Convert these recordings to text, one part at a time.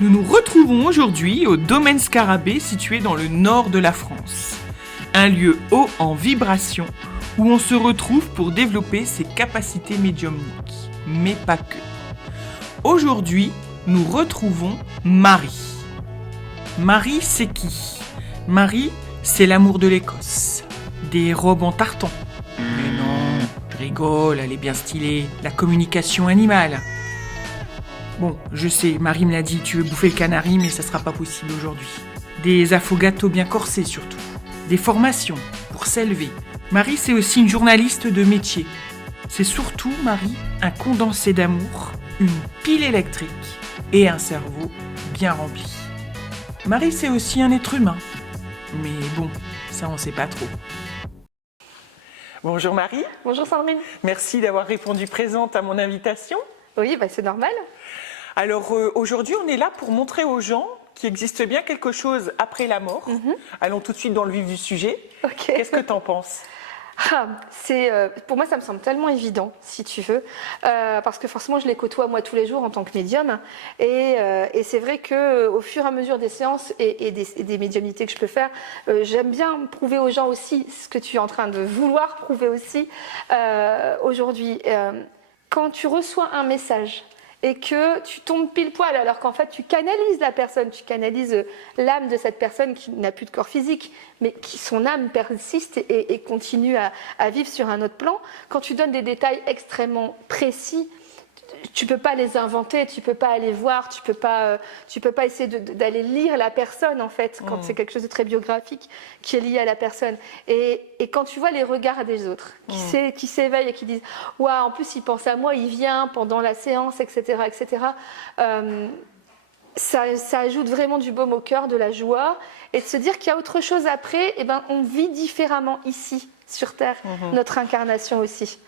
Nous nous retrouvons aujourd'hui au domaine Scarabée situé dans le nord de la France. Un lieu haut en vibration où on se retrouve pour développer ses capacités médiumniques, mais pas que. Aujourd'hui, nous retrouvons Marie. Marie, c'est qui? Marie, c'est l'amour de l'Écosse. Des robes en tartan. Mais non, je rigole, elle est bien stylée. La communication animale. Bon, je sais, Marie me l'a dit, tu veux bouffer le canari, mais ça sera pas possible aujourd'hui. Des affogatos bien corsés surtout. Des formations pour s'élever. Marie, c'est aussi une journaliste de métier. C'est surtout, Marie, un condensé d'amour, une pile électrique et un cerveau bien rempli. Marie, c'est aussi un être humain. Mais bon, ça on sait pas trop. Bonjour Marie. Bonjour Sandrine. Merci d'avoir répondu présente à mon invitation. Oui, c'est normal. Alors aujourd'hui, on est là pour montrer aux gens qu'il existe bien quelque chose après la mort. Allons tout de suite dans le vif du sujet. Okay. Qu'est-ce que tu en penses? Pour moi, ça me semble tellement évident, si tu veux, parce que forcément, je les côtoie moi tous les jours en tant que médium, et c'est vrai que au fur et à mesure des séances et des médiumnités que je peux faire, j'aime bien prouver aux gens aussi ce que tu es en train de vouloir prouver aussi aujourd'hui. Quand tu reçois un message et que tu tombes pile poil, alors qu'en fait tu canalises la personne, tu canalises l'âme de cette personne qui n'a plus de corps physique, mais qui son âme persiste et continue à vivre sur un autre plan. Quand tu donnes des détails extrêmement précis, tu peux pas les inventer, tu peux pas aller voir, tu peux pas essayer d'aller lire la personne en fait, quand c'est quelque chose de très biographique qui est lié à la personne. Et quand tu vois les regards des autres qui s'éveillent et qui disent « Waouh, en plus il pense à moi, il vient pendant la séance, etc. etc. » Ça ajoute vraiment du baume au cœur, de la joie, et de se dire qu'il y a autre chose après, et on vit différemment ici, sur Terre, notre incarnation aussi.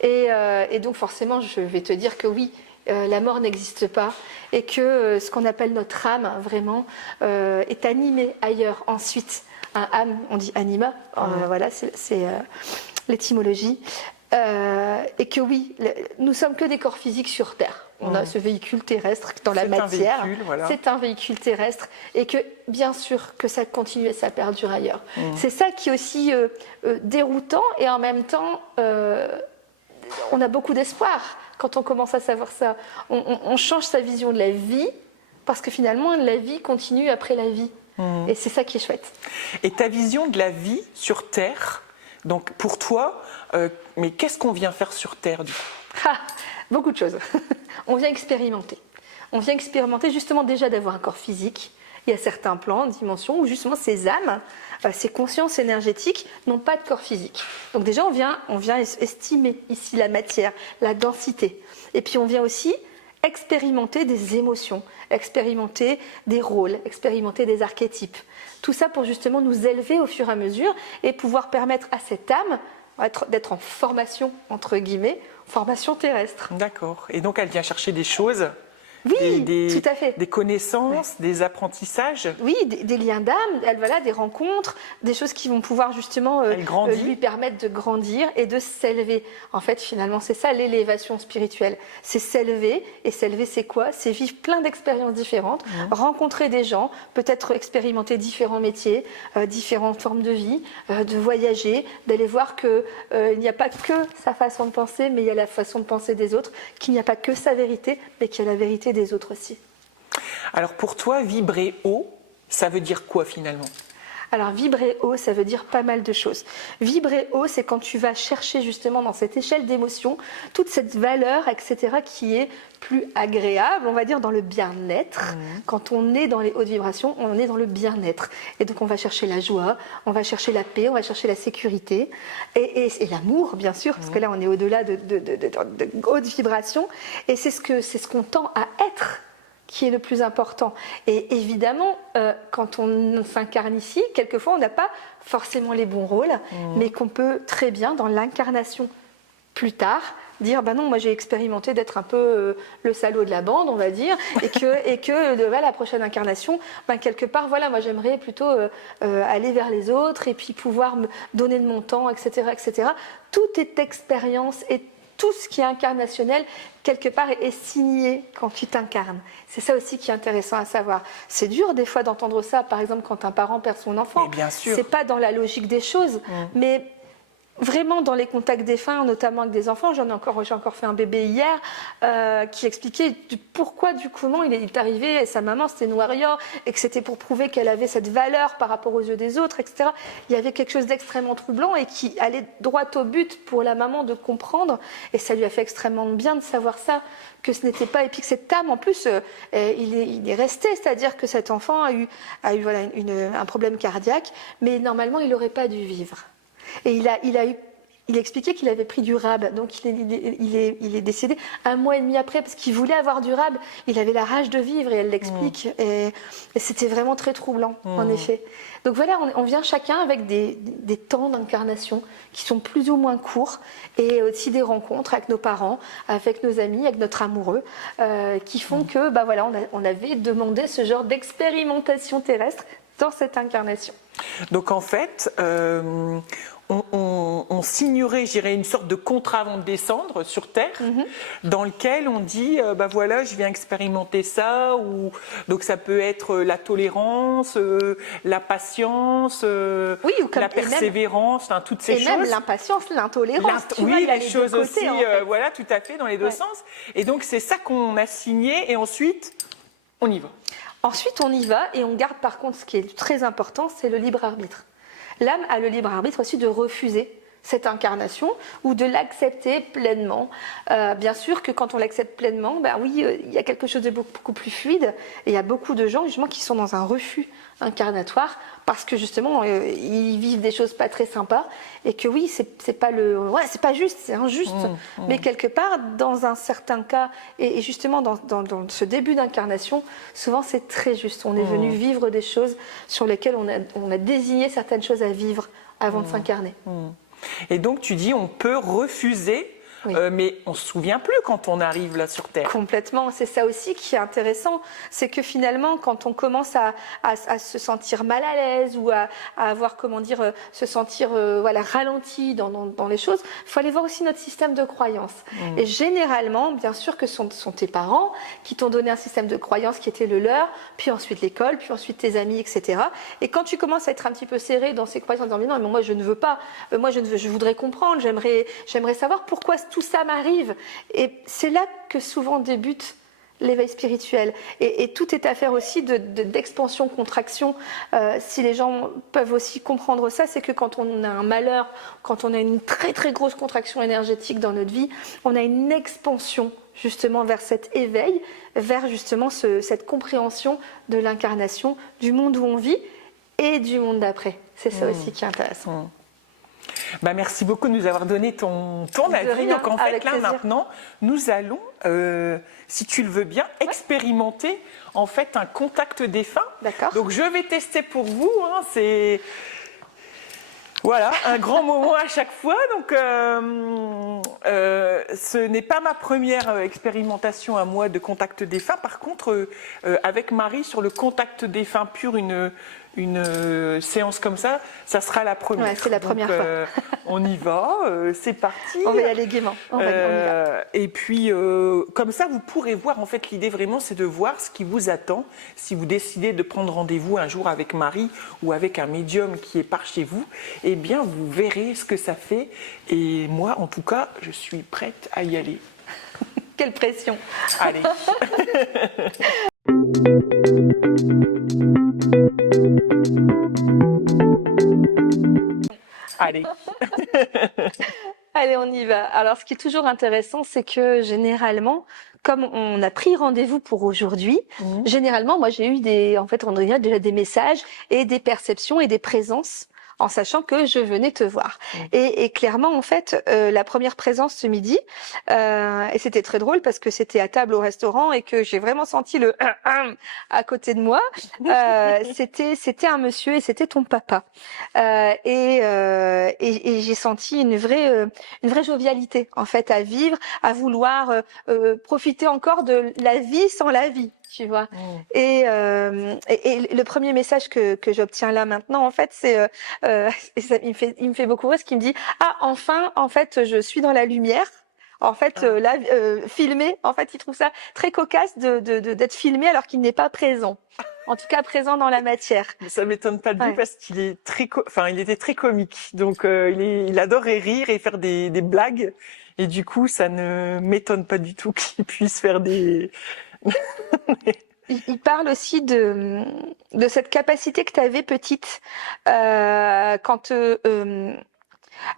Et donc forcément, je vais te dire que oui, la mort n'existe pas, et que ce qu'on appelle notre âme, vraiment, est animée ailleurs. Ensuite, un âme, on dit anima, voilà, c'est l'étymologie. Et que oui, nous sommes que des corps physiques sur Terre. On a ce véhicule terrestre dans la matière. Voilà. C'est un véhicule terrestre, et que bien sûr que ça continue et ça perdure ailleurs. C'est ça qui est aussi déroutant, et en même temps, on a beaucoup d'espoir quand on commence à savoir ça. On change sa vision de la vie, parce que finalement, la vie continue après la vie. Et c'est ça qui est chouette. Et ta vision de la vie sur Terre, donc pour toi, mais qu'est-ce qu'on vient faire sur Terre du coup? Beaucoup de choses. On vient expérimenter. On vient expérimenter justement déjà d'avoir un corps physique. Il y a certains plans, dimensions, où justement ces âmes, ces consciences énergétiques n'ont pas de corps physique. Donc déjà, on vient estimer ici la matière, la densité. Et puis on vient aussi expérimenter des émotions, expérimenter des rôles, expérimenter des archétypes. Tout ça pour justement nous élever au fur et à mesure et pouvoir permettre à cette âme d'être en formation, entre guillemets, formation terrestre. D'accord. Et donc elle vient chercher des choses, oui, tout à fait. Des connaissances, des apprentissages. Oui, des liens d'âme, voilà, des rencontres, des choses qui vont pouvoir justement lui permettre de grandir et de s'élever. En fait, finalement, c'est ça l'élévation spirituelle. C'est s'élever, et s'élever, c'est quoi? C'est vivre plein d'expériences différentes, rencontrer des gens, peut-être expérimenter différents métiers, différentes formes de vie, de voyager, d'aller voir qu'il n'y a pas que sa façon de penser, mais il y a la façon de penser des autres, qu'il n'y a pas que sa vérité, mais qu'il y a la vérité des autres aussi. Alors pour toi, vibrer haut, ça veut dire quoi finalement? Alors vibrer haut, ça veut dire pas mal de choses. Vibrer haut, c'est quand tu vas chercher justement dans cette échelle d'émotions toute cette valeur, etc., qui est plus agréable, on va dire dans le bien-être. Quand on est dans les hautes vibrations, on est dans le bien-être. Et donc on va chercher la joie, on va chercher la paix, on va chercher la sécurité et l'amour, bien sûr, parce que là on est au-delà de hautes vibrations. Et c'est ce qu'on tend à être qui est le plus important. Et évidemment, quand on s'incarne ici, quelquefois on n'a pas forcément les bons rôles, mais qu'on peut très bien, dans l'incarnation plus tard, dire bah non, moi j'ai expérimenté d'être un peu le salaud de la bande, on va dire, et que la prochaine incarnation, quelque part, voilà, moi j'aimerais plutôt aller vers les autres et puis pouvoir me donner de mon temps, etc., etc. Tout est expérience et tout ce qui est incarnationnel, quelque part, est signé quand tu t'incarnes. C'est ça aussi qui est intéressant à savoir. C'est dur des fois d'entendre ça, par exemple, quand un parent perd son enfant. Mais bien sûr. C'est pas dans la logique des choses, mais vraiment dans les contacts défunts, notamment avec des enfants, j'ai encore fait un bébé hier qui expliquait pourquoi, du comment il est arrivé, et sa maman c'était une warrior, et que c'était pour prouver qu'elle avait cette valeur par rapport aux yeux des autres, etc. Il y avait quelque chose d'extrêmement troublant et qui allait droit au but pour la maman de comprendre, et ça lui a fait extrêmement bien de savoir ça, que ce n'était pas, et puis que cette âme, en plus, il est resté, c'est-à-dire que cet enfant a eu voilà, un problème cardiaque, mais normalement il n'aurait pas dû vivre. Et il expliquait qu'il avait pris du rab, donc il est décédé 1 mois et demi après parce qu'il voulait avoir du rab. Il avait la rage de vivre et elle l'explique. Et c'était vraiment très troublant, en effet. Donc voilà, on vient chacun avec des temps d'incarnation qui sont plus ou moins courts et aussi des rencontres avec nos parents, avec nos amis, avec notre amoureux, qui font que voilà, on avait demandé ce genre d'expérimentation terrestre dans cette incarnation. Donc en fait, on signerait, je dirais, une sorte de contrat avant de descendre sur Terre, dans lequel on dit, voilà, je viens expérimenter ça, ou donc ça peut être la tolérance, la patience, la persévérance, toutes ces choses. Et même l'impatience, l'intolérance. Oui, les choses aussi, voilà, tout à fait, dans les deux sens. Et donc c'est ça qu'on a signé, et ensuite, on y va. Ensuite, on y va et on garde par contre ce qui est très important, c'est le libre arbitre. L'âme a le libre arbitre aussi de refuser cette incarnation ou de l'accepter pleinement. Bien sûr que quand on l'accepte pleinement, il y a quelque chose de beaucoup plus fluide et il y a beaucoup de gens justement qui sont dans un refus incarnatoire parce que justement ils vivent des choses pas très sympas et que oui, c'est pas juste, c'est injuste. Mais quelque part, dans un certain cas et justement dans ce début d'incarnation, souvent c'est très juste. On est venu vivre des choses sur lesquelles on a désigné certaines choses à vivre avant de s'incarner. Et donc tu dis on peut refuser, mais on se souvient plus quand on arrive là sur Terre. Complètement, c'est ça aussi qui est intéressant, c'est que finalement quand on commence à se sentir mal à l'aise ou à avoir, se sentir ralenti dans les choses, il faut aller voir aussi notre système de croyance. Et généralement, bien sûr que ce sont tes parents qui t'ont donné un système de croyance qui était le leur, puis ensuite l'école, puis ensuite tes amis, etc. Et quand tu commences à être un petit peu serré dans ces croyances en disant non, mais moi je ne veux pas, je voudrais comprendre, j'aimerais savoir pourquoi tout ça m'arrive. Et c'est là que souvent débute l'éveil spirituel. Et tout est affaire aussi d'expansion-contraction. Si les gens peuvent aussi comprendre ça, c'est que quand on a un malheur, quand on a une très très grosse contraction énergétique dans notre vie, on a une expansion justement vers cet éveil, vers justement cette compréhension de l'incarnation, du monde où on vit et du monde d'après. C'est ça aussi qui est intéressant. Merci beaucoup de nous avoir donné ton avis. Rien, donc en fait, là plaisir. maintenant, nous allons, si tu le veux bien, expérimenter en fait un contact défunt. D'accord. Donc je vais tester pour vous. C'est voilà un grand moment à chaque fois. Donc ce n'est pas ma première expérimentation à moi de contact défunt. Par contre, avec Marie sur le contact défunt pur, une séance comme ça sera la première. Ouais, c'est la première fois. On y va, c'est parti. On va y aller gaiement. On y va. Et puis, comme ça, vous pourrez voir, en fait, l'idée vraiment, c'est de voir ce qui vous attend. Si vous décidez de prendre rendez-vous un jour avec Marie ou avec un médium qui est par chez vous, eh bien, vous verrez ce que ça fait. Et moi, en tout cas, je suis prête à y aller. Quelle pression. Allez. Allez. Allez, on y va. Alors, ce qui est toujours intéressant, c'est que généralement, comme on a pris rendez-vous pour aujourd'hui, généralement, moi, j'ai eu on a déjà des messages et des perceptions et des présences en sachant que je venais te voir. Et clairement, en fait, la première présence ce midi, et c'était très drôle parce que c'était à table au restaurant et que j'ai vraiment senti le à côté de moi. C'était un monsieur et c'était ton papa. Et j'ai senti une vraie jovialité en fait à vivre, à vouloir profiter encore de la vie sans la vie. Tu vois. Et le premier message que j'obtiens là maintenant, en fait, c'est il me fait beaucoup rire, ce qui me dit enfin, en fait, je suis dans la lumière. en fait, là, filmé. En fait, il trouve ça très cocasse d'être filmé alors qu'il n'est pas présent. En tout cas, présent dans la matière. Mais ça m'étonne pas de lui Ouais. parce qu'il est il était très comique. Donc, il adorait rire et faire des blagues. Et du coup, ça ne m'étonne pas du tout qu'il puisse faire des... Il parle aussi de cette capacité que tu avais petite quand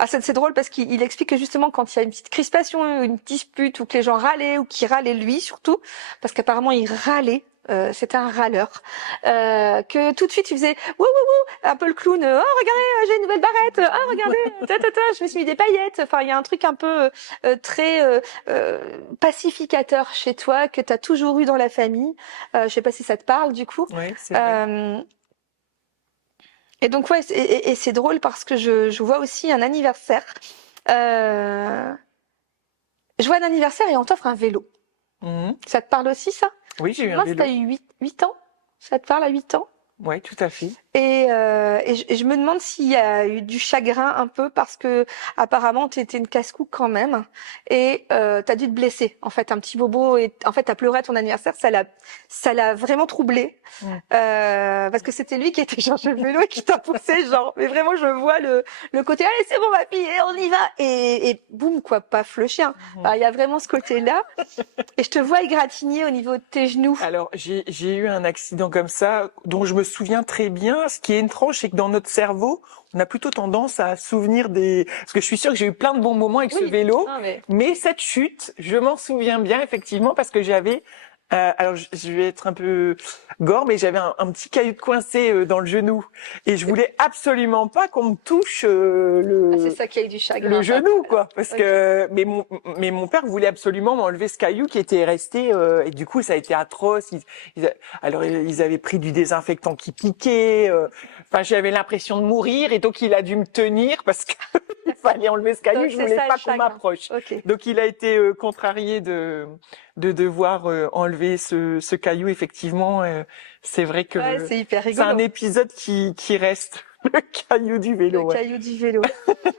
c'est drôle parce qu'il explique que justement quand il y a une petite crispation, une dispute ou que les gens râlaient ou qu'il râlait lui surtout parce qu'apparemment il râlait. C'était un râleur. Que tout de suite il faisait wouh wouh wouh, un peu le clown. Oh regardez, j'ai une nouvelle barrette. Oh regardez, je me suis mis des paillettes. Enfin il y a un truc un peu très pacificateur chez toi que tu as toujours eu dans la famille. Je sais pas si ça te parle du coup. Oui, c'est vrai. Et donc ouais, et c'est drôle parce que je vois aussi un anniversaire. Je vois un anniversaire et on t'offre un vélo. Mhm. Ça te parle aussi ça? Oui, j'ai eu un Moi, vélo. t'as eu 8 ans? Ça te parle à 8 ans? Oui, tout à fait. Et je me demande s'il y a eu du chagrin un peu parce que apparemment tu étais une casse-cou quand même et t'as dû te blesser en fait un petit bobo et en fait t'as pleuré à ton anniversaire, ça l'a vraiment troublé parce que c'était lui qui était chercher le vélo et qui t'a poussé genre mais vraiment je vois le côté allez c'est bon ma fille on y va et boum quoi paf le chien. Enfin, il y a vraiment ce côté là et je te vois égratigner au niveau de tes genoux. Alors, j'ai eu un accident comme ça, dont je me souviens très bien. Ce qui est étrange, c'est que dans notre cerveau, on a plutôt tendance à souvenir parce que je suis sûre que j'ai eu plein de bons moments avec ce Oui. vélo. Ah, Mais cette chute, je m'en souviens bien, effectivement, parce que j'avais... alors, je vais être un peu gore, mais j'avais un petit caillou coincé dans le genou. Et je voulais absolument pas qu'on me touche c'est ça qui a eu du chagrin. le genou, quoi. Parce Ok. que mais mon père voulait absolument m'enlever ce caillou qui était resté. Et du coup, ça a été atroce. Alors, ils avaient pris du désinfectant qui piquait. Enfin, j'avais l'impression de mourir. Et donc, il a dû me tenir parce que il fallait enlever ce caillou. Donc, Je c'est voulais ça, le pas qu'on chagrin. m'approche. Ok. Donc, il a été contrarié de devoir enlever ce caillou. Effectivement, c'est vrai que Ouais, c'est hyper c'est rigolo. un épisode qui reste. Le caillou du vélo. Le Ouais. caillou du vélo.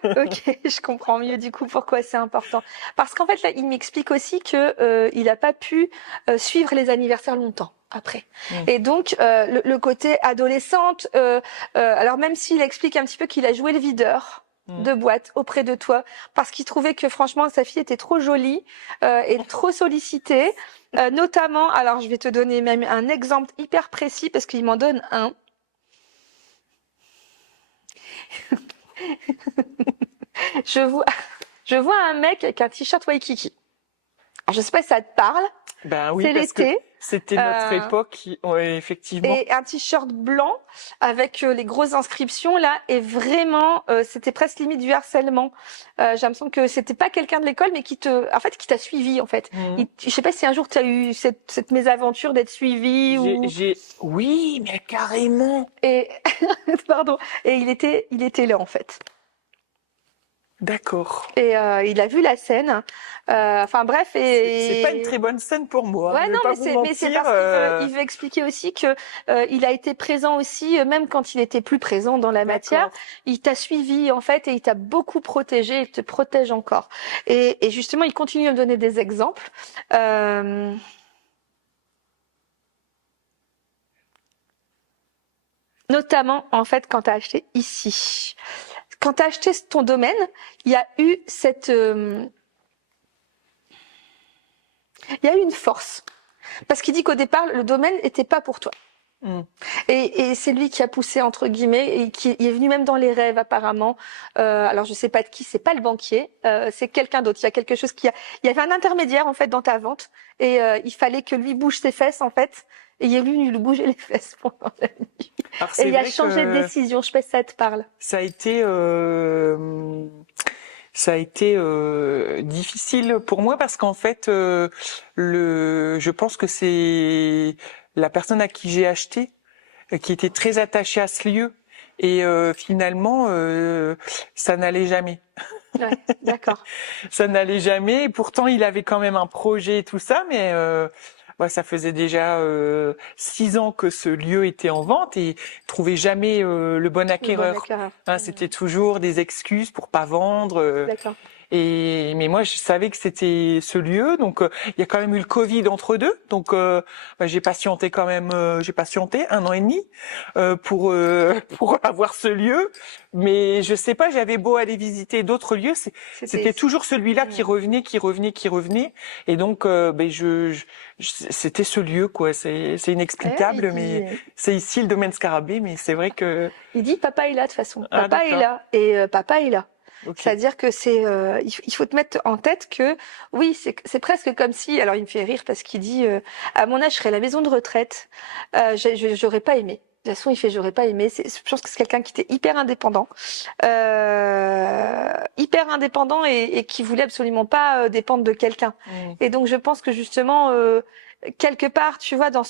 Ok, je comprends mieux du coup pourquoi c'est important. Parce qu'en fait là, il m'explique aussi que il a pas pu suivre les anniversaires longtemps après. Et donc le côté adolescente, alors même s'il explique un petit peu qu'il a joué le videur de boîte auprès de toi parce qu'il trouvait que franchement sa fille était trop jolie et trop sollicitée, notamment. Alors je vais te donner même un exemple hyper précis parce qu'il m'en donne un. Je vois un mec avec un t-shirt Waikiki. Alors, je sais pas si ça te parle. Ben oui, C'est parce que l'été. c'était notre époque, ouais, effectivement. Et un t-shirt blanc avec les grosses inscriptions là. Et vraiment, c'était presque limite du harcèlement. J'ai l'impression que c'était pas quelqu'un de l'école, mais qui t'a suivi en fait. Je sais pas si un jour tu as eu cette mésaventure d'être suivi ou. Oui, mais carrément. Et pardon. Et il était là en fait. D'accord. Et il a vu la scène. Enfin bref, C'est pas une très bonne scène pour moi. Ouais, je vais non, pas mais vous c'est mentir, parce qu'il veut expliquer aussi que il a été présent aussi, même quand il était plus présent dans la matière. Il t'a suivi en fait et il t'a beaucoup protégé. Il te protège encore. Et justement, il continue à me donner des exemples. Notamment, en fait, quand tu as acheté ici. Quand tu as acheté ton domaine, il y a eu il y a eu une force. Parce qu'il dit qu'au départ, le domaine n'était pas pour toi. Et c'est lui qui a poussé, entre guillemets, et qui est venu même dans les rêves, apparemment. Alors, je sais pas de qui, c'est pas le banquier, c'est quelqu'un d'autre. Il y a quelque chose il y avait un intermédiaire, en fait, dans ta vente. Et il fallait que lui bouge ses fesses, en fait. Et il est venu lui bouger les fesses pendant la nuit. Et il a changé de décision. Je sais pas si ça te parle. Ça a été difficile pour moi parce qu'en fait, je pense que c'est la personne à qui j'ai acheté qui était très attachée à ce lieu et finalement, ça n'allait jamais. Ouais, d'accord. Ça n'allait jamais. Et pourtant, il avait quand même un projet et tout ça, mais ça faisait déjà 6 ans que ce lieu était en vente et trouvait jamais le bon acquéreur. C'était toujours des excuses pour pas vendre. D'accord. mais moi, je savais que c'était ce lieu. Donc, il y a quand même eu le Covid entre deux. Donc, j'ai patienté quand même. J'ai patienté 1 an et demi pour avoir ce lieu. Mais je sais pas. J'avais beau aller visiter d'autres lieux, c'était toujours celui-là qui revenait. Et donc, c'était ce lieu, quoi. C'est inexplicable, mais c'est ici le domaine Scarabée. Mais c'est vrai que il dit papa est là de toute façon. Ah, Papa est d'accord. là et papa est là. Ok. C'est-à-dire que il faut te mettre en tête que oui, c'est presque comme si, alors il me fait rire parce qu'il dit, à mon âge, je serais à la maison de retraite, j'aurais pas aimé. De toute façon, il fait, j'aurais pas aimé. Je pense que c'est quelqu'un qui était hyper indépendant et qui voulait absolument pas dépendre de quelqu'un. Et donc, je pense que justement, quelque part, tu vois, dans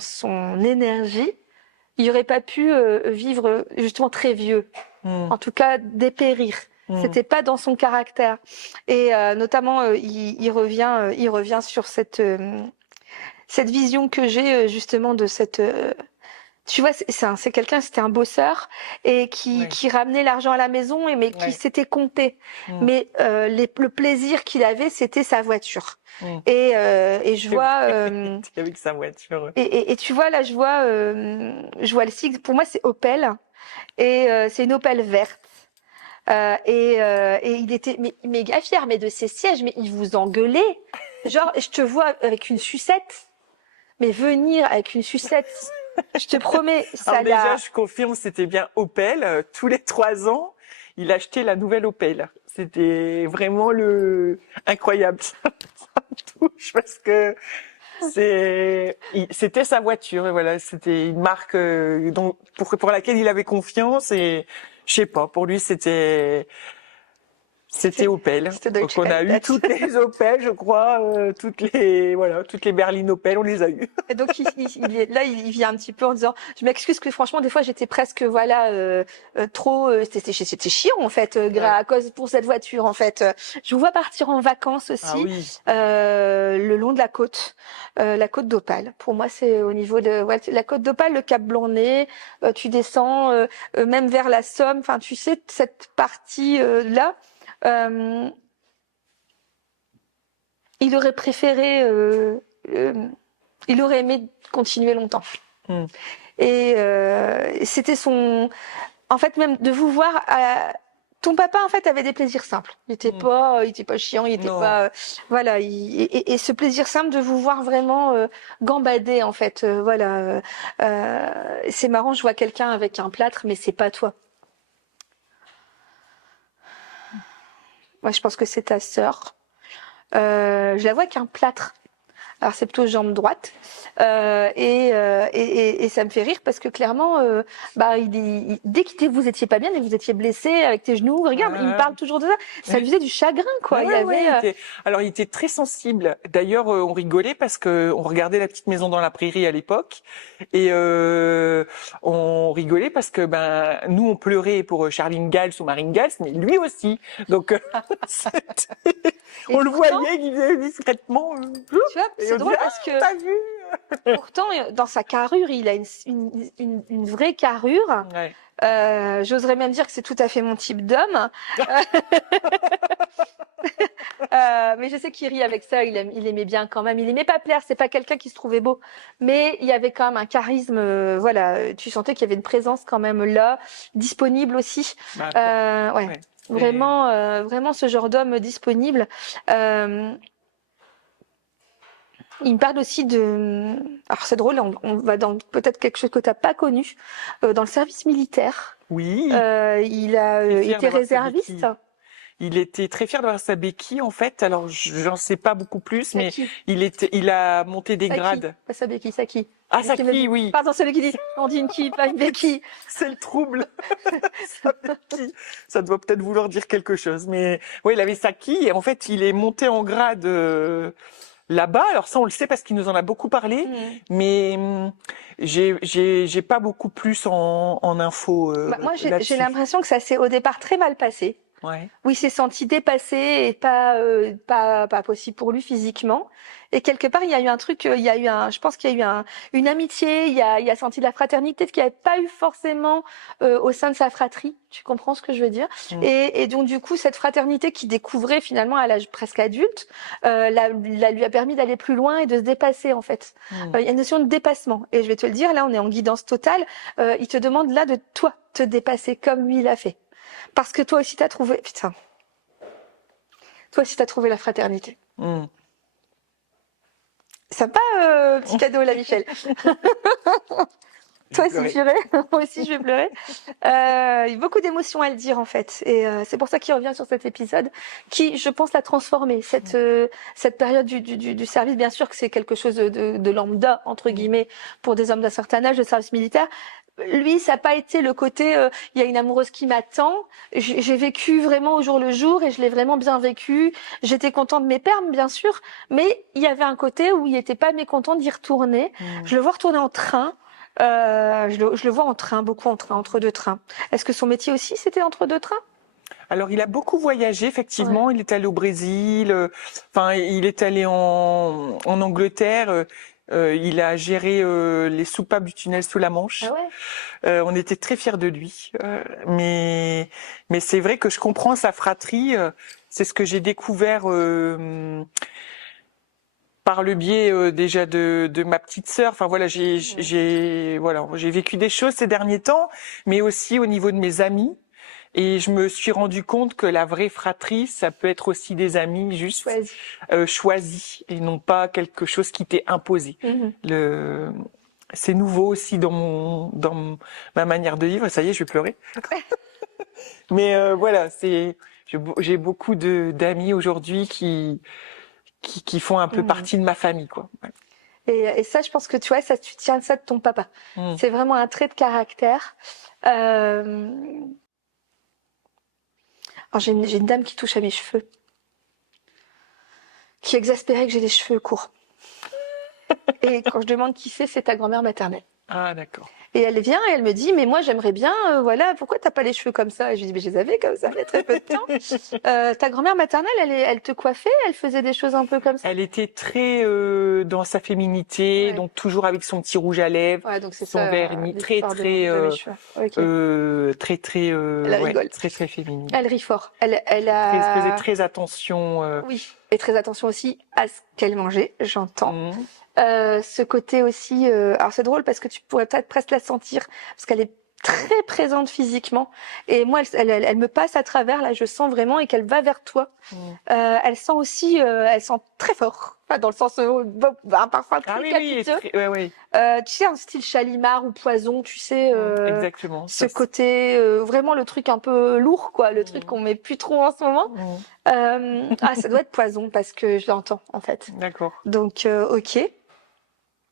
son énergie, il aurait pas pu vivre justement très vieux. En tout cas, dépérir. C'était pas dans son caractère. Et notamment, il revient sur cette vision que j'ai justement de cette. Tu vois, c'est quelqu'un, c'était un bosseur et qui ramenait l'argent à la maison, mais qui s'était compté. Mais le plaisir qu'il avait, c'était sa voiture. Et je vois. Avec sa voiture. Et tu vois là, je vois le sigle. Pour moi, c'est Opel. Et c'est une Opel verte. Et il était méga fier, mais de ses sièges, mais il vous engueulait. Genre, je te vois avec une sucette, mais venir avec une sucette, je te promets, ça Alors déjà, je confirme, c'était bien Opel. Tous les 3 ans, il achetait la nouvelle Opel. C'était vraiment incroyable. Ça me touche parce que c'était sa voiture et voilà, c'était une marque pour laquelle il avait confiance et je sais pas, pour lui c'était Opel. Donc on a eu toutes les Opel, je crois, toutes les berlines Opel, on les a eues. Et donc il vient un petit peu en disant, je m'excuse que franchement des fois j'étais presque trop, c'était chiant en fait, à cause pour cette voiture en fait. Je vous vois partir en vacances aussi, le long de la côte d'Opale. Pour moi c'est au niveau de la côte d'Opale, le Cap Blanc-Nez, tu descends même vers la Somme. Enfin tu sais cette partie là. Il aurait préféré, il aurait aimé continuer longtemps. Et c'était en fait, même de vous voir. Ton papa, en fait, avait des plaisirs simples. Il était pas chiant, il était pas, voilà. Et ce plaisir simple de vous voir vraiment gambader, en fait, voilà. C'est marrant, je vois quelqu'un avec un plâtre, mais c'est pas toi. Moi, je pense que c'est ta sœur. Je la vois avec un plâtre. Alors, c'est plutôt jambe droite. Et ça me fait rire parce que clairement, dès que vous étiez pas bien, dès que vous étiez blessé avec tes genoux, regarde, il me parle toujours de ça. Ça lui faisait du chagrin, quoi. Alors, il était très sensible. D'ailleurs, on rigolait parce que on regardait La Petite Maison dans la Prairie à l'époque. Et on rigolait parce que nous, on pleurait pour Charline Gals ou Marine Gals, mais lui aussi. Donc, on le voyait qu'il faisait discrètement. Tu vois, c'est drôle parce que t'as vu pourtant dans sa carrure, il a une vraie carrure. J'oserais même dire que c'est tout à fait mon type d'homme. Mais je sais qu'il rit avec ça, il aimait bien quand même. Il aimait pas plaire, c'est pas quelqu'un qui se trouvait beau, mais il y avait quand même un charisme. Tu sentais qu'il y avait une présence quand même là, disponible aussi. Vraiment ce genre d'homme disponible. Il me parle aussi alors c'est drôle, on va dans peut-être quelque chose que tu n'as pas connu, dans le service militaire. Oui. Il a été réserviste. Il était très fier d'avoir sa béquille en fait. Alors j'en sais pas beaucoup plus, mais il a monté des grades. Pas sa béquille, sa quille. Ah, sa quille, oui. Pardon, celui qui dit on dit une quille, pas une béquille. C'est le trouble. Sa béquille. Ça doit peut-être vouloir dire quelque chose, mais oui, il avait sa quille et en fait il est monté en grade. Là-bas, alors ça on le sait parce qu'il nous en a beaucoup parlé, mais j'ai pas beaucoup plus en info. Moi j'ai l'impression que ça s'est au départ très mal passé. Ouais. où il s'est senti dépassé et pas possible pour lui physiquement. Et quelque part, il y a eu un truc, je pense qu'il y a eu une amitié, il a senti de la fraternité qu'il n'y avait pas eu forcément au sein de sa fratrie. Tu comprends ce que je veux dire? Mm. Et donc du coup, cette fraternité qu'il découvrait finalement à l'âge presque adulte, lui a permis d'aller plus loin et de se dépasser en fait. Il y a une notion de dépassement. Et je vais te le dire, là, on est en guidance totale. Il te demande là de toi te dépasser comme lui l'a fait. Parce que toi aussi t'as trouvé, putain, toi aussi t'as trouvé la fraternité. Mm. Sympa, petit cadeau là, Michel. Toi aussi, purée. Moi aussi, je vais pleurer. Il y a beaucoup d'émotions à le dire, en fait. Et c'est pour ça qu'il revient sur cet épisode qui, je pense, l'a transformé. Cette période du service, bien sûr que c'est quelque chose de lambda, entre guillemets, pour des hommes d'un certain âge, de service militaire. Lui, ça n'a pas été le côté il y a une amoureuse qui m'attend. J'ai vécu vraiment au jour le jour et je l'ai vraiment bien vécu. J'étais contente de mes permes, bien sûr, mais il y avait un côté où il n'était pas mécontent d'y retourner. Je le vois retourner en train. Je le vois en train, beaucoup en train, entre deux trains. Est-ce que son métier aussi, c'était entre deux trains? Alors, il a beaucoup voyagé, effectivement. Ouais. Il est allé au Brésil. Enfin, il est allé en Angleterre. Il a géré les soupapes du tunnel sous la Manche. Ah ouais. On était très fiers de lui. Mais c'est vrai que je comprends sa fratrie. C'est ce que j'ai découvert par le biais déjà de ma petite sœur. Enfin voilà, j'ai vécu des choses ces derniers temps, mais aussi au niveau de mes amis. Et je me suis rendu compte que la vraie fratrie, ça peut être aussi des amis juste choisis et non pas quelque chose qui t'est imposé. C'est nouveau aussi dans ma manière de vivre. Ça y est, je vais pleurer. Mais voilà, j'ai beaucoup d'amis aujourd'hui qui font un peu partie de ma famille, quoi. Ouais. Et ça, je pense que tu vois, ça, tu tiens ça de ton papa. C'est vraiment un trait de caractère. Alors j'ai une dame qui touche à mes cheveux, qui est exaspérée que j'ai les cheveux courts. Et quand je demande qui c'est ta grand-mère maternelle. Ah, d'accord. Et elle vient et elle me dit, mais moi j'aimerais bien, voilà, pourquoi t'as pas les cheveux comme ça? Et je lui dis, mais je les avais comme ça, il y a très peu de temps. Ta grand-mère maternelle, elle te coiffait, elle faisait des choses un peu comme ça? Elle était très dans sa féminité, donc toujours avec son petit rouge à lèvres, donc c'est son ça, vernis, très féminine. Elle rit fort. Elle faisait très attention. Oui, et très attention aussi à ce qu'elle mangeait, j'entends. Ce côté aussi, alors c'est drôle parce que tu pourrais peut-être presque la sentir parce qu'elle est très présente physiquement et moi elle me passe à travers, là je sens vraiment et qu'elle va vers toi. Elle sent aussi, elle sent très fort, enfin, dans le sens parfois très capiteux. Tu sais, un style Chalimard ou Poison, tu sais, exactement. Ce côté vraiment le truc un peu lourd, quoi, le truc qu'on met plus trop en ce moment. Ça doit être Poison parce que je l'entends en fait. D'accord. Donc ok.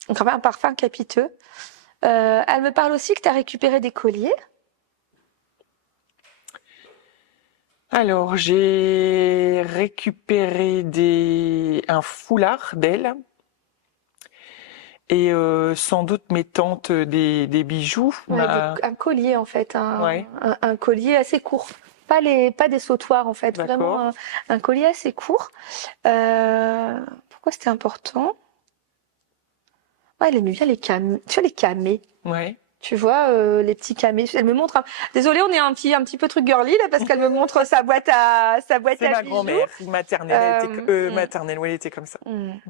Donc un parfum capiteux. Elle me parle aussi que tu as récupéré des colliers. Alors, j'ai récupéré un foulard d'elle et sans doute mes tantes des bijoux. Un collier en fait, un collier assez court. Pas des sautoirs en fait, vraiment un collier assez court. Pourquoi c'était important? Elle aimait bien les camées. Tu vois les camées? Ouais. Tu vois les petits camés. Elle me montre. Désolée, on est un petit peu truc girly là parce qu'elle me montre sa boîte à bijoux. C'est ma grand-mère maternelle. Elle était comme ça.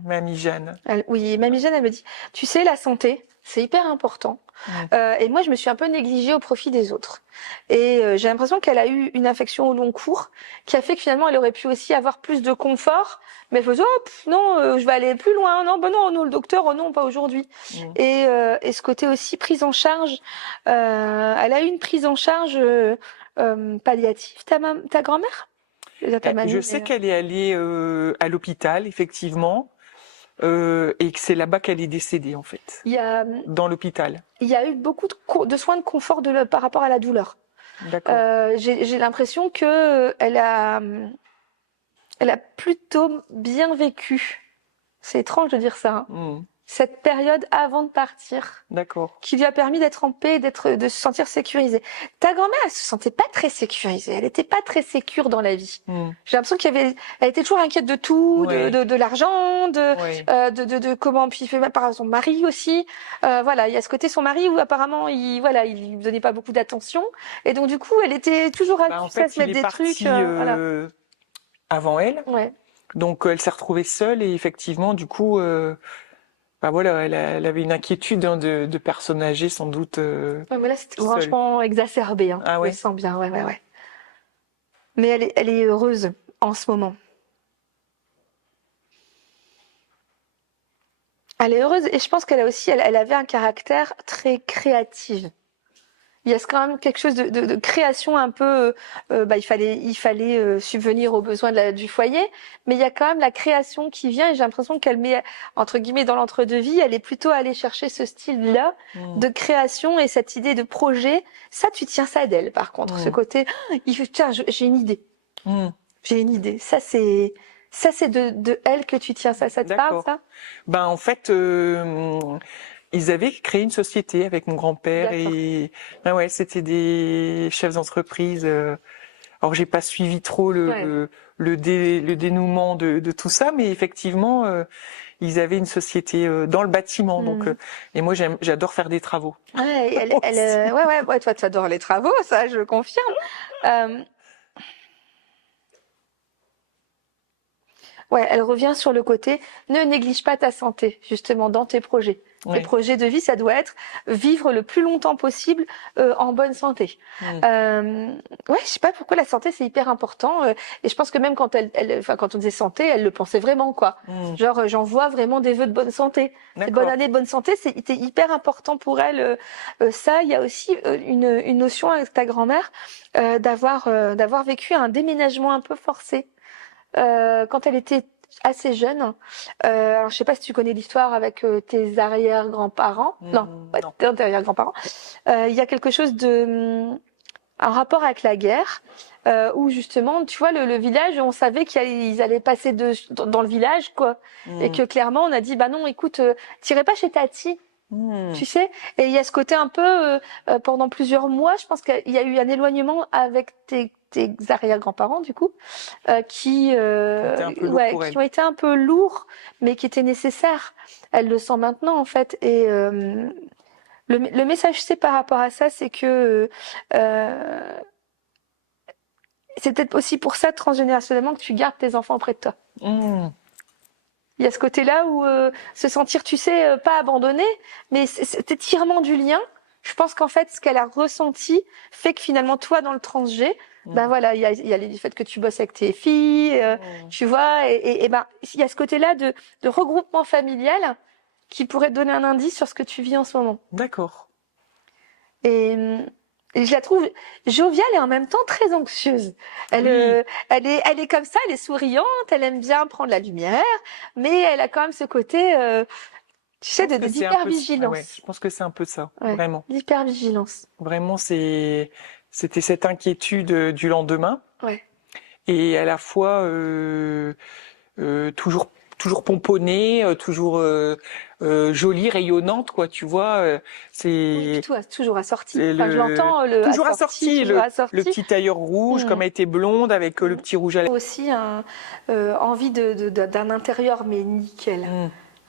Mamie Jeanne. Mamie Jeanne, elle me dit, tu sais, la santé, c'est hyper important. Et moi, je me suis un peu négligée au profit des autres. Et j'ai l'impression qu'elle a eu une infection au long cours qui a fait que finalement, elle aurait pu aussi avoir plus de confort. Mais elle faisait, non, je vais aller plus loin. Non, non, le docteur, non, pas aujourd'hui. Et ce côté aussi prise en charge, elle a eu une prise en charge palliative, ta grand-mère? Je sais qu'elle est allée à l'hôpital, effectivement. Et que c'est là-bas qu'elle est décédée en fait. Dans l'hôpital. Il y a eu beaucoup de soins de confort par rapport à la douleur. D'accord. J'ai l'impression que elle a plutôt bien vécu. C'est étrange de dire ça. cette période avant de partir, D'accord. qui lui a permis d'être en paix, de se sentir sécurisée. Ta grand-mère, elle se sentait pas très sécurisée. Elle était pas très sécure dans la vie. J'ai l'impression elle était toujours inquiète de tout, Ouais. de l'argent, Ouais. de comment, puis par son mari aussi. Voilà, il y a ce côté son mari où apparemment il lui donnait pas beaucoup d'attention. Et donc du coup, elle était toujours à En se fait, il mettre est des parti trucs. Voilà. avant elle. Ouais. Donc, elle s'est retrouvée seule et effectivement, du coup, voilà, elle avait une inquiétude de personnes âgées, sans doute. Ouais, mais là, c'était Seule. franchement exacerbé. Hein. Ah Je ouais. le sens bien. Ouais, ouais, ouais. Mais elle est heureuse en ce moment. Elle est heureuse et je pense qu'elle a aussi, elle avait un caractère très créatif. Il y a quand même quelque chose de création un peu. Il fallait subvenir aux besoins du foyer, mais il y a quand même la création qui vient et j'ai l'impression qu'elle met entre guillemets dans l'entre-deux-vie. Elle est plutôt allée chercher ce style-là de création et cette idée de projet. Ça, tu tiens ça d'elle. Par contre, ce côté, tiens, j'ai une idée. J'ai une idée. Ça, c'est de elle que tu tiens ça. Ça te parle, ça? En fait, ils avaient créé une société avec mon grand-père et ouais, c'était des chefs d'entreprise. Alors j'ai pas suivi trop le dénouement de tout ça, mais effectivement, ils avaient une société dans le bâtiment. Donc et moi j'adore faire des travaux. Ouais, ouais, toi tu adores les travaux, ça je confirme. Ouais, elle revient sur le côté, ne néglige pas ta santé, justement, dans tes projets. Tes projets de vie, ça doit être vivre le plus longtemps possible en bonne santé. Ouais, je sais pas pourquoi la santé, c'est hyper important. Et je pense que même quand quand on disait santé, elle le pensait vraiment, quoi. Genre, j'envoie vraiment des vœux de bonne santé. Bonne année, bonne santé, c'était hyper important pour elle. Ça, il y a aussi une notion avec ta grand-mère d'avoir vécu un déménagement un peu forcé. Quand elle était assez jeune, alors je sais pas si tu connais l'histoire avec tes arrière-grands-parents, tes arrière-grands-parents, il y a quelque chose un rapport avec la guerre, où justement, tu vois, le village, on savait qu'ils allaient passer dans le village, quoi, et que clairement on a dit, bah non, écoute, t'irais pas chez Tati. Tu sais, et il y a ce côté un peu pendant plusieurs mois, je pense qu'il y a eu un éloignement avec tes arrière-grands-parents du coup, qui ont été un peu lourds, mais qui étaient nécessaires. Elle le sent maintenant en fait, et le message c'est par rapport à ça, c'est que c'est peut-être aussi pour ça transgénérationnellement que tu gardes tes enfants auprès de toi. Il y a ce côté-là où se sentir, tu sais, pas abandonné, mais cet étirement du lien. Je pense qu'en fait, ce qu'elle a ressenti fait que finalement, toi, dans le transgé, ben voilà, il y a le fait que tu bosses avec tes filles, tu vois, et ben il y a ce côté-là de regroupement familial qui pourrait te donner un indice sur ce que tu vis en ce moment. D'accord. Et je la trouve joviale et en même temps très anxieuse. Elle est comme ça, elle est souriante, elle aime bien prendre la lumière, mais elle a quand même ce côté, tu sais, d'hypervigilance. Ouais, je pense que c'est un peu ça, ouais, vraiment. L'hypervigilance. Vraiment, c'était cette inquiétude du lendemain. Ouais. Et à la fois toujours pomponnée, toujours jolie, rayonnante, quoi. Tu vois, c'est toujours assortie. Enfin, je l'entends toujours assortie. Le petit tailleur rouge, comme elle était blonde avec le petit rouge à lèvres. Aussi envie d'un intérieur mais nickel.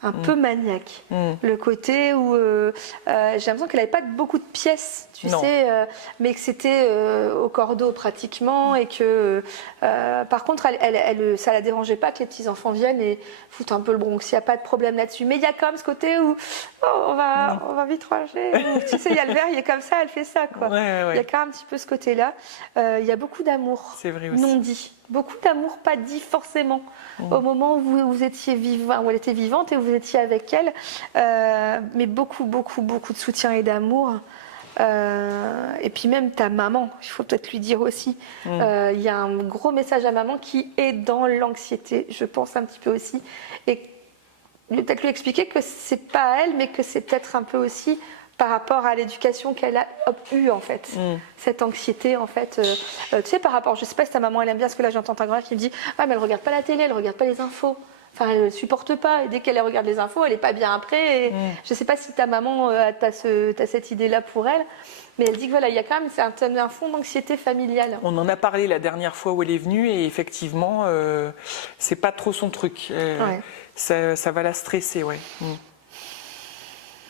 Un peu maniaque. Le côté où j'ai l'impression qu'elle n'avait pas beaucoup de pièces, tu sais, mais que c'était au cordeau pratiquement, et que par contre, ça la dérangeait pas que les petits enfants viennent et foutent un peu le Bronx. Il n'y a pas de problème là-dessus. Mais il y a quand même ce côté où on va vite ranger. Tu sais, il y a le verre, il est comme ça, elle fait ça, quoi. Il y a quand même un petit peu ce côté-là. Il y a beaucoup d'amour non dit. Beaucoup d'amour pas dit forcément au moment où vous étiez vivant, où elle était vivante et où vous étiez avec elle, mais beaucoup de soutien et d'amour. Et puis même ta maman, il faut peut-être lui dire aussi, il y a un gros message à maman qui est dans l'anxiété, je pense un petit peu aussi, et peut-être lui expliquer que c'est pas à elle, mais que c'est peut-être un peu aussi par rapport à l'éducation qu'elle a eue en fait, cette anxiété en fait, tu sais, par rapport, je sais pas si ta maman elle aime bien, parce que là j'entends ta grand-mère qui me dit, ah mais elle regarde pas la télé, elle regarde pas les infos, Enfin, elle ne supporte pas. Et dès qu'elle regarde les infos, elle n'est pas bien après. Et je ne sais pas si ta maman t'as cette idée-là pour elle. Mais elle dit que voilà, il y a quand même un fond d'anxiété familiale. On en a parlé la dernière fois où elle est venue et effectivement, c'est pas trop son truc. Ça va la stresser, ouais.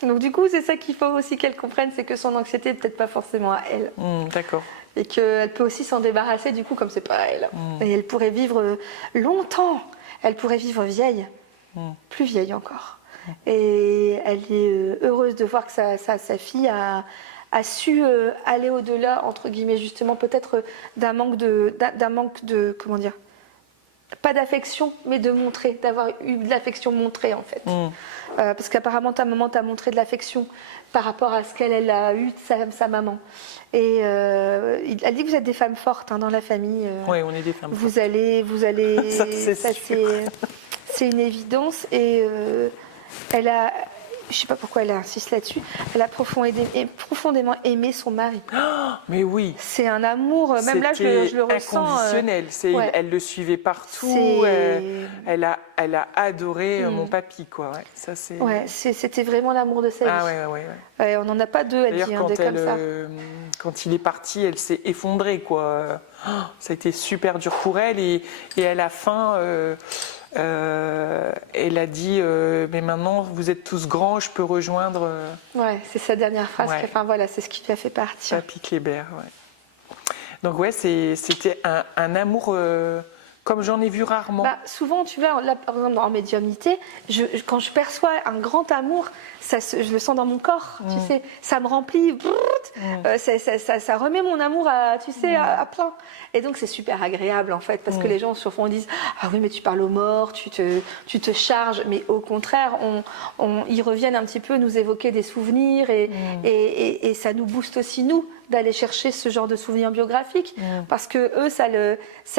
Donc du coup, c'est ça qu'il faut aussi qu'elle comprenne, c'est que son anxiété n'est peut-être pas forcément à elle. D'accord. Et qu'elle peut aussi s'en débarrasser du coup comme c'est pas à elle. Et elle pourrait vivre longtemps. Elle pourrait vivre vieille, plus vieille encore. Et elle est heureuse de voir que sa fille a su aller au-delà, entre guillemets, justement, peut-être d'un manque de, comment dire, pas d'affection, mais de montrer, d'avoir eu de l'affection montrée, en fait. Parce qu'apparemment, ta maman t'a montré de l'affection par rapport à ce qu'elle a eu de sa maman. Et elle dit que vous êtes des femmes fortes dans la famille. Oui, on est des femmes fortes. Vous allez ça, c'est une évidence. Et elle a, je ne sais pas pourquoi elle insiste là-dessus, elle a profondément aimé son mari. Mais oui. C'est un amour, même là je le ressens. Inconditionnel. Elle le suivait partout. Elle a adoré mon papy, quoi. Ouais, ça, c'était vraiment l'amour de sa vie. Ouais. On n'en a pas deux, elle dit, comme ça. Quand il est parti, elle s'est effondrée, quoi. Ça a été super dur pour elle et à la fin. Elle a dit mais maintenant vous êtes tous grands, je peux rejoindre. Ouais, c'est sa dernière phrase. Enfin voilà, c'est ce qui lui a fait partir. Papy Kléber, Donc c'était un amour comme j'en ai vu rarement. Souvent, tu vois, là par exemple en médiumnité, quand je perçois un grand amour, je le sens dans mon corps, tu sais, ça me remplit, ça remet mon amour à plein. Et donc c'est super agréable en fait, parce que les gens sur fond disent ah oui mais tu parles aux morts, tu te charges, mais au contraire, ils reviennent un petit peu nous évoquer des souvenirs et ça nous booste aussi nous d'aller chercher ce genre de souvenirs biographiques, parce que eux ça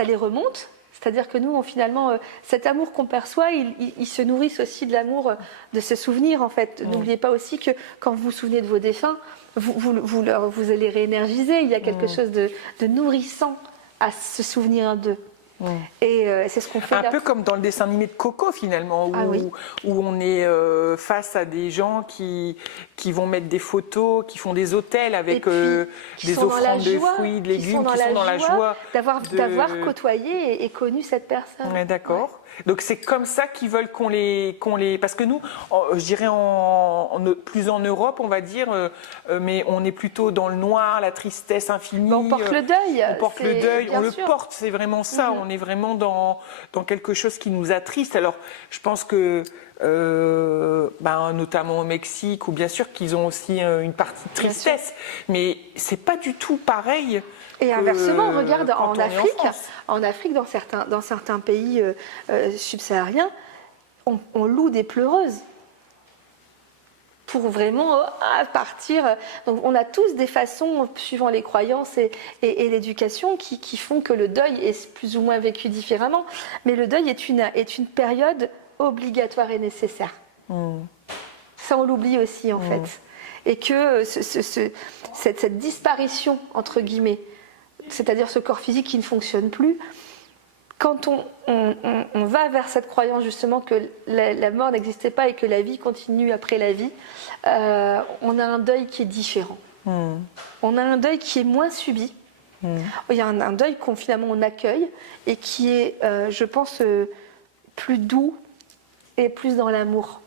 les remonte. C'est-à-dire que nous, finalement, cet amour qu'on perçoit, ils se nourrissent aussi de l'amour de ce souvenir, en fait. N'oubliez pas aussi que quand vous vous souvenez de vos défunts, vous allez réénergiser. Il y a quelque chose de nourrissant à se souvenir d'eux. Et c'est ce qu'on fait un peu comme dans le dessin animé de Coco finalement où on est face à des gens qui vont mettre des photos, qui font des hôtels avec des offrandes de fruits, de légumes, qui sont dans la joie d'avoir côtoyé et connu cette personne. Ouais, d'accord. Donc c'est comme ça qu'ils veulent qu'on les parce que nous je dirais plus en Europe on va dire mais on est plutôt dans le noir, la tristesse infinie. On porte le deuil. On porte le deuil, on le porte, c'est vraiment ça. On est vraiment dans quelque chose qui nous attriste. Alors je pense que notamment au Mexique ou bien sûr qu'ils ont aussi une partie de tristesse, mais c'est pas du tout pareil. Et inversement, regarde en Afrique, dans certains pays subsahariens, on loue des pleureuses pour vraiment partir. Donc on a tous des façons, suivant les croyances et l'éducation, qui font que le deuil est plus ou moins vécu différemment. Mais le deuil est une période obligatoire et nécessaire. Ça, on l'oublie aussi en fait. Et que cette disparition, entre guillemets, c'est-à-dire ce corps physique qui ne fonctionne plus, quand on va vers cette croyance justement que la mort n'existait pas et que la vie continue après la vie, on a un deuil qui est différent. On a un deuil qui est moins subi. Il y a un deuil qu'on finalement on accueille et qui est, je pense, plus doux et plus dans l'amour.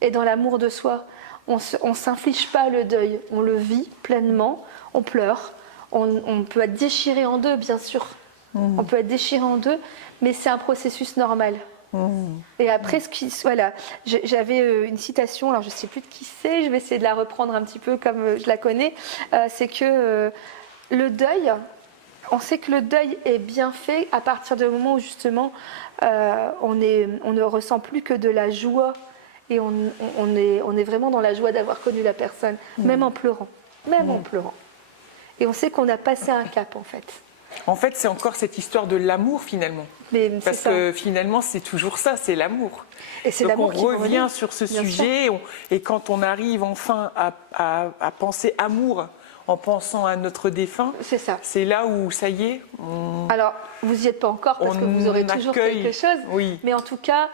Et dans l'amour de soi. On ne s'inflige pas le deuil, on le vit pleinement, on pleure. On peut être déchiré en deux, bien sûr. On peut être déchiré en deux, mais c'est un processus normal. Et après, j'avais une citation, alors je ne sais plus de qui c'est, je vais essayer de la reprendre un petit peu comme je la connais. C'est que le deuil, on sait que le deuil est bien fait à partir du moment où justement on ne ressent plus que de la joie et on est vraiment dans la joie d'avoir connu la personne, même en pleurant. En pleurant. Et on sait qu'on a passé un cap en fait. En fait, c'est encore cette histoire de l'amour finalement. Parce que finalement, c'est toujours ça, c'est l'amour. Et c'est donc l'amour on revient sur ce sujet et quand on arrive enfin à penser amour en pensant à notre défunt, c'est là où ça y est. Alors, vous n'y êtes pas encore parce que vous aurez toujours quelque chose. Mais en tout cas,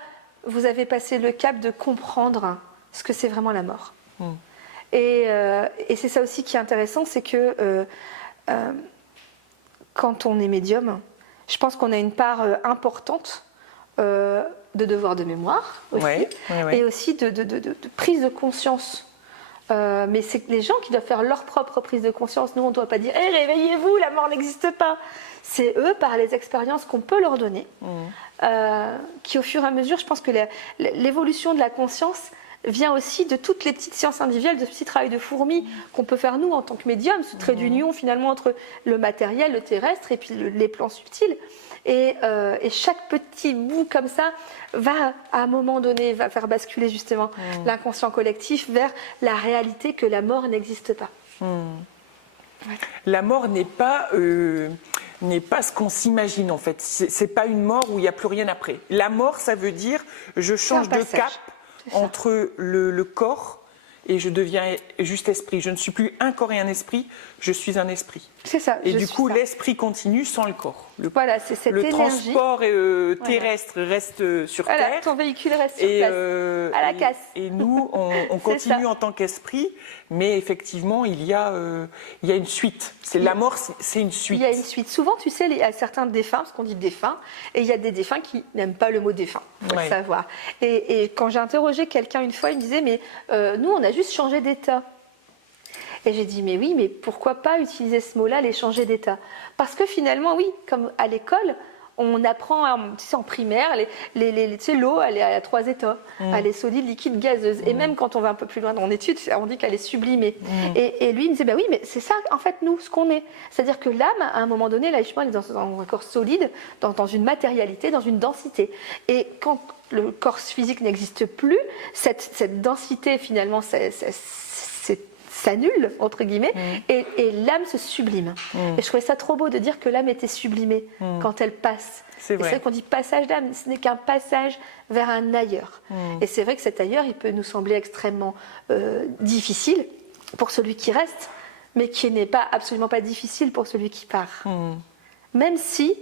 vous avez passé le cap de comprendre ce que c'est vraiment la mort. Et c'est ça aussi qui est intéressant, c'est que quand on est médium, je pense qu'on a une part importante de devoir de mémoire aussi, et aussi de prise de conscience. Mais c'est les gens qui doivent faire leur propre prise de conscience. Nous, on ne doit pas dire hey, « réveillez-vous, la mort n'existe pas ». C'est eux, par les expériences qu'on peut leur donner, qui au fur et à mesure, je pense que l'évolution de la conscience vient aussi de toutes les petites sciences individuelles, de ce petit travail de fourmi qu'on peut faire nous en tant que médium, ce trait d'union finalement entre le matériel, le terrestre et puis les plans subtils. Et chaque petit bout comme ça va, à un moment donné, va faire basculer justement l'inconscient collectif vers la réalité que la mort n'existe pas. La mort n'est pas ce qu'on s'imagine en fait. C'est pas une mort où il n'y a plus rien après. La mort, ça veut dire je change de cap entre le corps et je deviens juste esprit. Je ne suis plus un corps et un esprit, je suis un esprit. C'est ça. Et du coup, l'esprit continue sans le corps. Voilà, c'est cette énergie. Transport terrestre reste sur Terre. Ton véhicule reste sur place, à la casse. Et nous, on continue en tant qu'esprit, mais effectivement, il y a une suite. La mort, c'est une suite. Il y a une suite. Souvent, tu sais, il y a certains défunts, parce qu'on dit défunts, et il y a des défunts qui n'aiment pas le mot défunt, il faut le savoir. Et quand j'ai interrogé quelqu'un une fois, il me disait, mais nous, on a juste changé d'état. Et j'ai dit, mais oui, mais pourquoi pas utiliser ce mot-là, les changer d'état? Parce que finalement, oui, comme à l'école, on apprend, tu sais, en primaire, tu sais, l'eau, elle est à 3 états. Elle est solide, liquide, gazeuse. Et même quand on va un peu plus loin dans l'étude, on dit qu'elle est sublimée. Et lui, il me disait, bah oui, mais c'est ça, en fait, nous, ce qu'on est. C'est-à-dire que l'âme, à un moment donné, là, elle est dans un corps solide, dans une matérialité, dans une densité. Et quand le corps physique n'existe plus, cette densité, finalement, s'annule, entre guillemets, et l'âme se sublime. Et je trouvais ça trop beau de dire que l'âme était sublimée quand elle passe. C'est vrai qu'on dit passage d'âme, ce n'est qu'un passage vers un ailleurs. Et c'est vrai que cet ailleurs, il peut nous sembler extrêmement difficile pour celui qui reste, mais qui n'est pas absolument pas difficile pour celui qui part. Même si,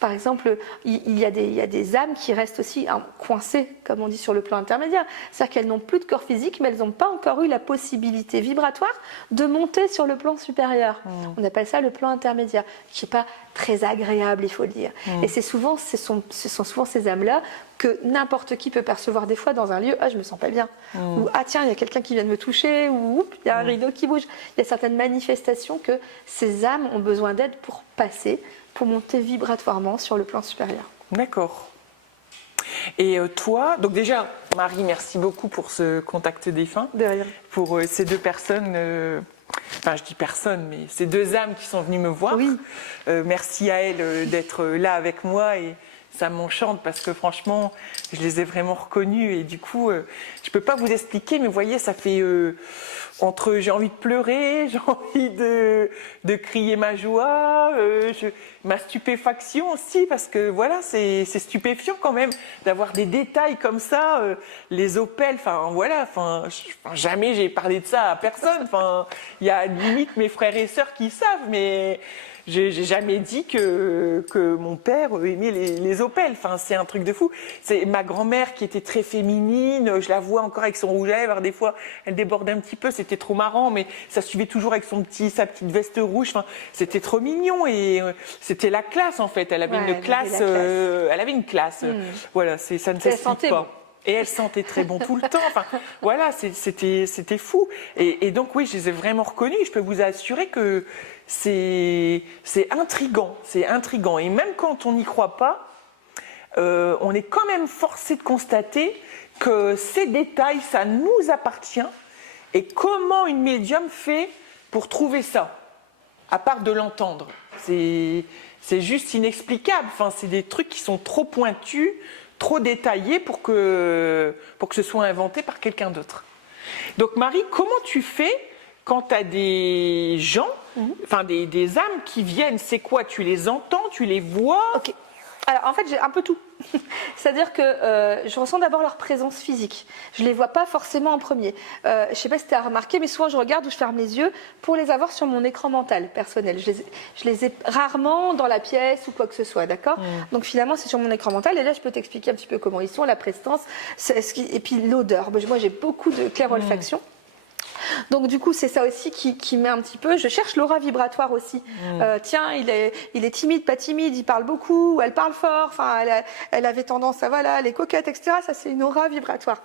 par exemple, il y a des âmes qui restent aussi coincées, comme on dit, sur le plan intermédiaire. C'est-à-dire qu'elles n'ont plus de corps physique, mais elles n'ont pas encore eu la possibilité vibratoire de monter sur le plan supérieur. On appelle ça le plan intermédiaire, qui n'est pas très agréable, il faut le dire. Et ce sont souvent ces âmes-là que n'importe qui peut percevoir des fois dans un lieu. Ah, je me sens pas bien. Ou ah tiens, il y a quelqu'un qui vient de me toucher. Ou il y a un rideau qui bouge. Il y a certaines manifestations que ces âmes ont besoin d'aide pour passer, pour monter vibratoirement sur le plan supérieur. D'accord. Et toi, donc déjà, Marie, merci beaucoup pour ce contact défunt. De rien. Pour ces deux personnes, enfin je dis personnes, mais ces deux âmes qui sont venues me voir. Oui. Merci à elles d'être là avec moi et ça m'enchante parce que franchement, je les ai vraiment reconnues et du coup, je peux pas vous expliquer, mais vous voyez, ça fait entre j'ai envie de pleurer, j'ai envie de crier ma joie, ma stupéfaction aussi, parce que voilà, c'est stupéfiant quand même d'avoir des détails comme ça, les opales, enfin voilà, jamais j'ai parlé de ça à personne, enfin il y a limite mes frères et sœurs qui savent, mais j'ai jamais dit que mon père aimait les opales. Enfin, c'est un truc de fou. C'est ma grand-mère qui était très féminine. Je la vois encore avec son rouge à lèvres. Des fois, elle débordait un petit peu. C'était trop marrant, mais ça suivait toujours avec sa petite veste rouge. Enfin, c'était trop mignon et c'était la classe en fait. Elle avait une classe. Elle avait une classe. Voilà, ça ne s'explique pas. Et elle sentait très bon tout le temps. Enfin, voilà, c'était fou. Et donc oui, je les ai vraiment reconnus. Je peux vous assurer que c'est intriguant. C'est intriguant. Et même quand on n'y croit pas, on est quand même forcé de constater que ces détails, ça nous appartient. Et comment une médium fait pour trouver ça, à part de l'entendre. C'est juste inexplicable. Enfin, c'est des trucs qui sont trop pointus, trop détaillé pour que ce soit inventé par quelqu'un d'autre. Donc Marie, comment tu fais quand tu as des gens, enfin des âmes qui viennent? C'est quoi? Tu les entends, tu les vois? Ok. Alors en fait j'ai un peu tout. C'est-à-dire que je ressens d'abord leur présence physique. Je les vois pas forcément en premier. Je sais pas si tu as remarqué, mais souvent je regarde ou je ferme les yeux pour les avoir sur mon écran mental personnel. Je les ai rarement dans la pièce ou quoi que ce soit, d'accord. Donc finalement c'est sur mon écran mental et là je peux t'expliquer un petit peu comment ils sont, la prestance, et puis l'odeur. Moi j'ai beaucoup de clairolfaction. Donc du coup c'est ça aussi qui met un petit peu, je cherche l'aura vibratoire aussi. Tiens il est timide, pas timide, il parle beaucoup, elle parle fort, enfin elle avait tendance à voilà, elle est coquette, etc. Ça c'est une aura vibratoire.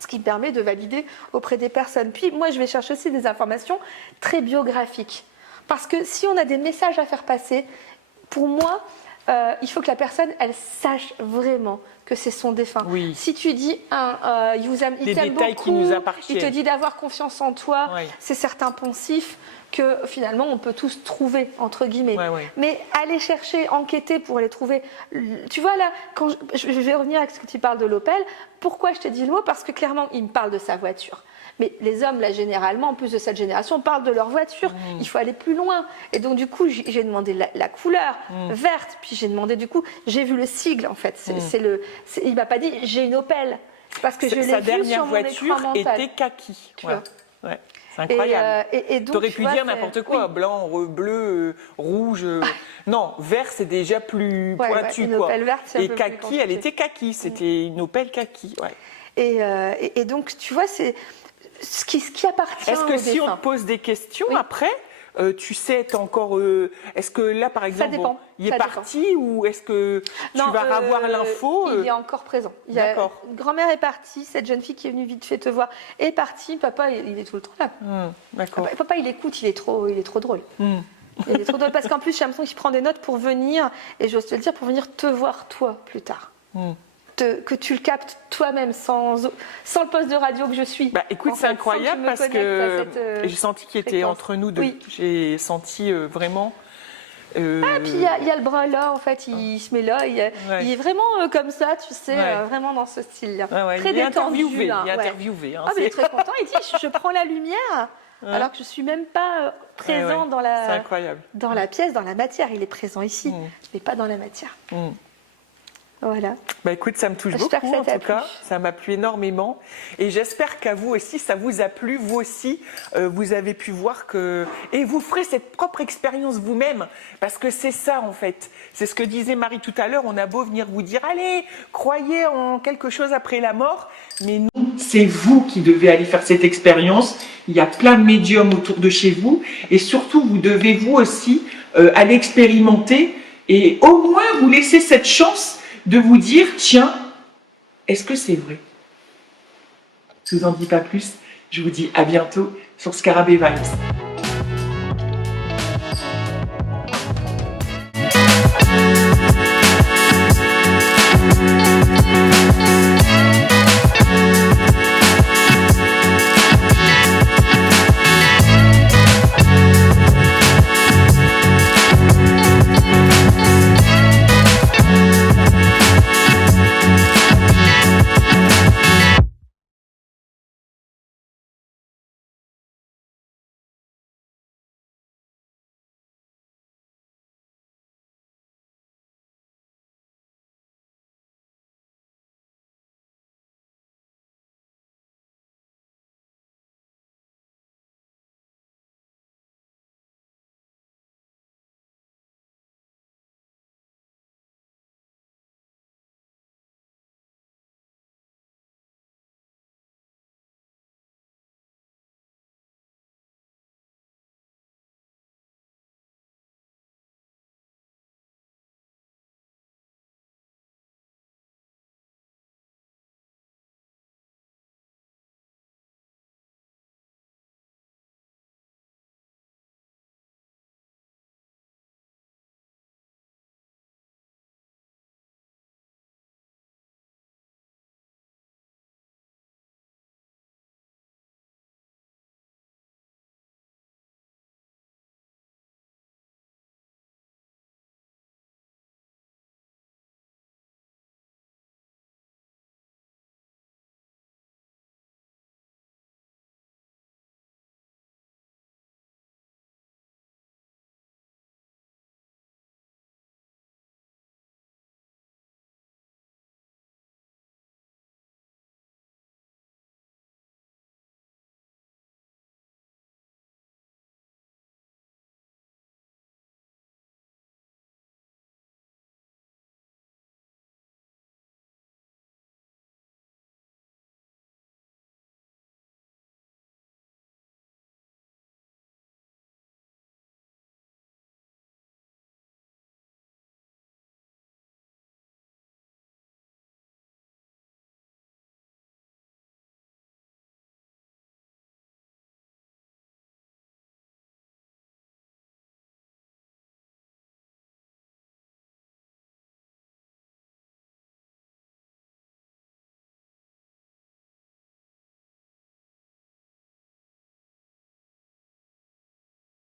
Ce qui me permet de valider auprès des personnes. Puis moi je vais chercher aussi des informations très biographiques. Parce que si on a des messages à faire passer, pour moi il faut que la personne elle sache vraiment que c'est son défunt. Oui. Si tu dis il t'aime beaucoup, qui nous appartiennent. il te dit d'avoir confiance en toi, Oui. c'est certains poncifs que finalement on peut tous trouver entre guillemets. Mais aller chercher, enquêter pour les trouver. Tu vois là, quand je vais revenir avec ce que tu parles de l'Opel. Pourquoi je te dis le mot? Parce que clairement il me parle de sa voiture. Mais les hommes, là, généralement, en plus de cette génération, parlent de leur voiture. Il faut aller plus loin. Et donc, du coup, j'ai demandé la couleur verte. Puis j'ai demandé, du coup, j'ai vu le sigle, en fait. Il m'a pas dit, j'ai une Opel. Parce que je l'ai vu sur mon écran mental. Sa dernière voiture était kaki. Tu vois. Ouais. C'est incroyable. Donc, t'aurais pu dire n'importe quoi, blanc, bleu, rouge. Non, vert, c'est déjà plus pointu. Une Opel verte, c'est un peu plus kaki, compliqué. elle était kaki. C'était une Opel kaki. Ouais. Et donc, tu vois, c'est ce qui appartient Est-ce que au si défunt. on te pose des questions après, tu sais, t'es encore. Est-ce que là, par exemple, Ça dépend. il est parti ou est-ce que tu vas avoir l'info Il est encore présent. D'accord. Grand-mère est partie, cette jeune fille qui est venue vite fait te voir est partie. Papa, il est tout le temps là. D'accord. Papa, il écoute, il est trop drôle. Il est trop drôle parce qu'en plus, j'ai l'impression qu'il prend des notes pour venir, et j'ose te le dire, pour venir te voir toi plus tard. Que tu le captes toi-même sans le poste de radio que je suis. Bah écoute, c'est incroyable parce que j'ai senti qu'il était entre nous deux. Oui. J'ai senti vraiment. Puis il y a le bras là, en fait, il se met là, il est vraiment comme ça, tu sais, vraiment dans ce style-là. Très détendu. Il est interviewé. Mais il est très content, il dit je prends la lumière. Alors que je suis même pas présent dans la. C'est incroyable. Dans la pièce, dans la matière, il est présent ici, mais pas dans la matière. Voilà. Bah écoute, ça me touche beaucoup en tout cas, ça m'a plu énormément et j'espère qu'à vous aussi ça vous a plu, vous aussi vous avez pu voir que et vous ferez cette propre expérience vous-même parce que c'est ça en fait, c'est ce que disait Marie tout à l'heure, on a beau venir vous dire allez, croyez en quelque chose après la mort, mais non, c'est vous qui devez aller faire cette expérience, il y a plein de médiums autour de chez vous et surtout vous devez vous aussi aller expérimenter et au moins vous laisser cette chance de vous dire, tiens, est-ce que c'est vrai? Je vous en dis pas plus, je vous dis à bientôt sur Scarabée Vibes.